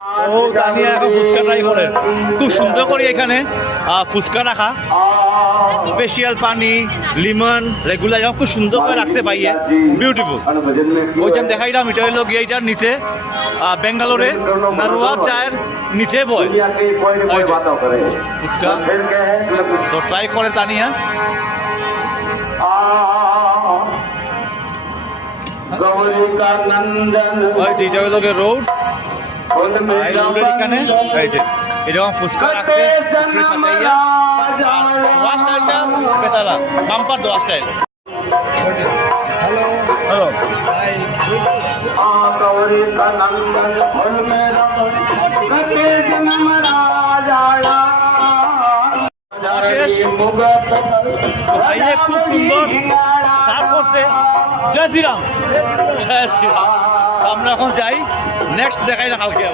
ও দাঁড়িয়ে এখন ফুচকা ট্রাই করে খুব সুন্দর করে এখানে ফুচকা রাখা স্পেশাল পানি লিমন রেগুলার খুব সুন্দর করে রাখছে ভাইয়ে বিউটিফুল ওই যে আমি দেখাইলাম এটা হলো গিয়ে এটার নিচে বেঙ্গালোরে নারুয়া চায়ের নিচে বয় ফুচকা তো ট্রাই করে তানিয়া এইটা হলো গিয়ে রোড এখানে এই যে এরকম ফুচকা রাখছে সাজাইয়া দোয়া স্টাইলটা বেতালা বাম্পার দোয়া স্টাইল খুব সুন্দর তারপরে জয় শ্রীরাম জয় শ্রীরাম আমরা এখন যাই নেক্সট দেখাই না কালকে আবার